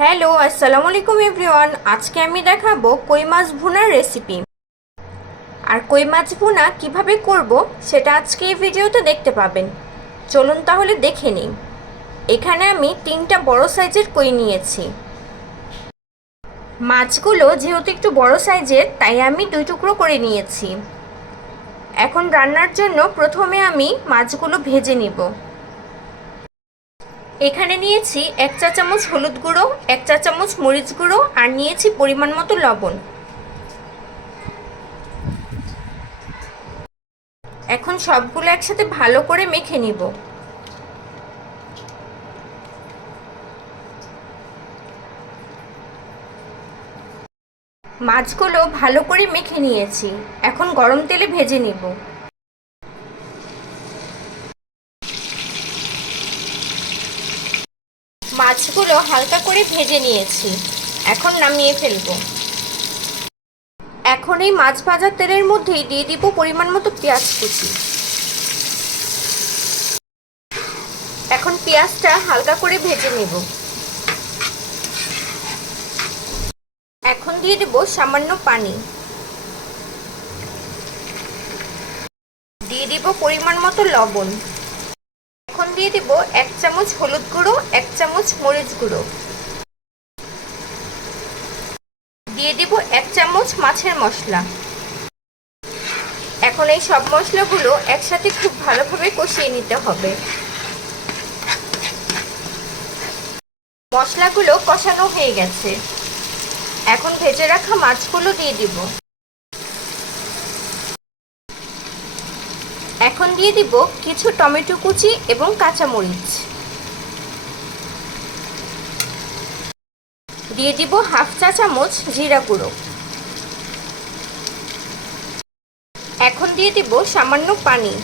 Hello, আসসালামু আলাইকুম everyone. আজকে আমি দেখাবো কই মাছ ভুনার রেসিপি। আর কই মাছ ভুনা কিভাবে করব সেটা আজকে এই ভিডিওতে দেখতে পাবেন। চলুন তাহলে দেখে নিই। এখানে আমি 3টা বড় সাইজের কই নিয়েছি। মাছগুলো যেহেতু একটু বড় সাইজের, তাই আমি 2 টুকরো করে নিয়েছি। এখন রান্নার জন্য প্রথমে আমি মাছগুলো ভেজে নিব। এখানে নিয়েছি 1 চা চামচ হলুদ গুঁড়ো, 1 চা চামচ মরিচ গুঁড়ো আর নিয়েছি পরিমাণ মতো লবণ। এখন সবগুলো একসাথে ভালো করে মেখে নিব। মাছগুলো ভালো করে মেখে নিয়েছি। এখন গরম তেলে ভেজে নিব। মাছগুলো হালকা করে ভেজে নিয়েছি। এখন নামিয়ে ফেলব। এখন এই মাছ ভাজার তেলের মধ্যেই দিয়ে দিব পরিমাণ মতো পেঁয়াজ কুচি। এখন পেঁয়াজটা হালকা করে ভেজে নেব। এখন দিয়ে দেব সামান্য পানি। দিয়ে দিব পরিমাণ মতো লবণ। এখন দিয়ে দেব 1 চামচ হলুদ গুঁড়ো, 1 চামচ মরিচ গুঁড়ো। দিয়ে দিব 1 চামচ মাছের মশলা। এখন এই সব মশলাগুলো একসাথে খুব ভালোভাবে কষিয়ে নিতে হবে। মশলাগুলো কষানো হয়ে গেছে। এখন ভেজে রাখা মাছগুলো দিয়ে দিব। এখন দিয়ে দিব কিছু টমেটো কুচি এবং কাঁচামরিচ। দিয়ে দিব হাফ চা চামচ জিরা গুঁড়ো। এখন দিয়ে দিব সামান্য পানি।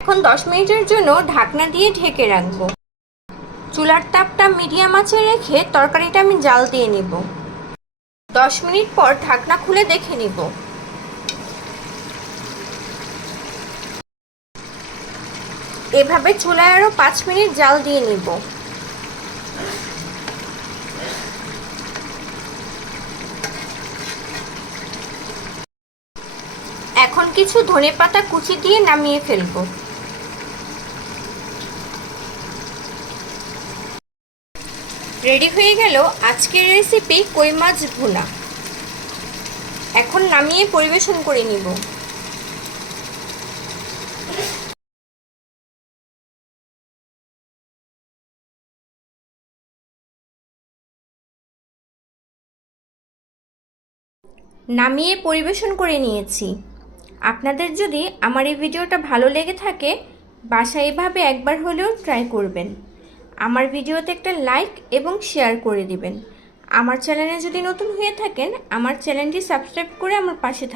এখন 10 মিনিটের জন্য ঢাকনা দিয়ে ঢেকে রাখবো। চুলার তাপটা মিডিয়াম আঁচে রেখে তরকারিটা আমি জাল দিয়ে নিব। 10 মিনিট পর ঢাকনা খুলে দেখে নিব। এভাবে চুলায় আরও 5 মিনিট জাল দিয়ে নিব। এখন কিছু ধনেপাতা কুচি দিয়ে নামিয়ে ফেলব। রেডি হয়ে গেল আজকের রেসিপি কই মাছ ভুনা। এখন নামিয়ে পরিবেশন করে নিব। নামিয়ে পরিবেশন করে নিয়েছি। আপনাদের যদি আমার এই ভিডিওটা ভালো লেগে থাকে, বাসায় এভাবে একবার হলেও ট্রাই করবেন। আমার ভিডিওতে একটা লাইক এবং শেয়ার করে দিবেন। আমার চ্যানেলে যদি নতুন হয়ে থাকেন, আমার চ্যানেলটি সাবস্ক্রাইব করে আমার পাশে থাকবেন।